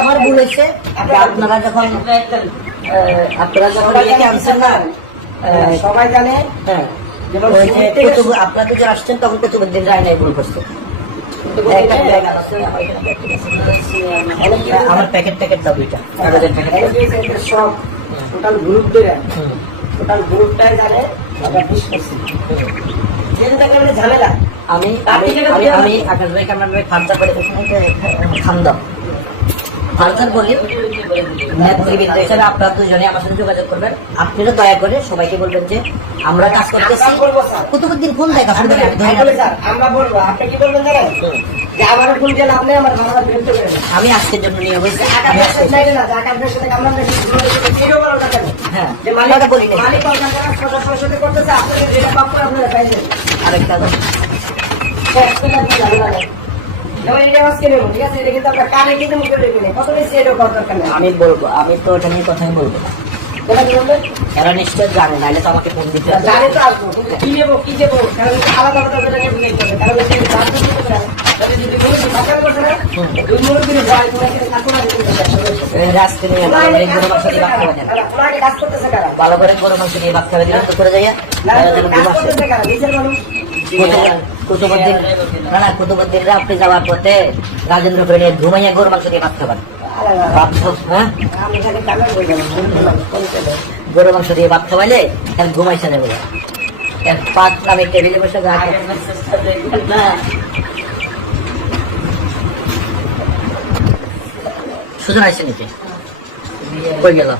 আমার ভুল হয়েছে আপনারা যখন আনছেন না সবাই জানে আপনাদের যে আসছেন তখন কুতুবুদ্দিন রায় নাই ভুল করছে। আমার প্যাকেট দাও দুইটা কাগজের প্যাকেট সব টোটাল গ্রুপ টোটাল গ্রুপটাই জানে ঝামেলা। আমি আকাশ ভাই কামাল ভাই ফার্জার করে খামদাম ফার্জার বলি নেতৃবৃন্দ হিসাবে আপনারা দুজনে আমার সাথে যোগাযোগ করবেন। আপনারা দয়া করে সবাইকে বলবেন যে আমরা কাজ করতেছি। কুতুবুদ্দিন ফোন দেখা শুনবেন আমরা বলবো, আপনি কি বলবেন জানেন যে আমার ফোন দিয়ে লাভ নেই, আমার ভাড়া বিরক্ত করেন। আমি আজকের জন্য নিয়ে বলছি আরেকটা আমি বলবো, আমি তো ওটা নিয়ে কথাই বলবো। এরা নিশ্চয় জানে, নাহলে তো আমাকে ফোন দিতে জানে তো আসবো কি দেবো কি দেবো আলাদা ভালো করে গরু মাংস নিয়ে ভাত খাবে দিলাম তো করে যাইয়া কুতুবুদ্দিনরা আপনি যাওয়ার পথে রাজেন্দ্র করে নিয়ে ঘুমাইয়া গরু মাংস দিয়ে ভাত খাবেন। গরু মাংস দিয়ে ভাত খাওয়াইলে ঘুমাইছে না বলে পাঁচ আমি টেবিলে বসে সুজন আসছে নিচে কই গেল।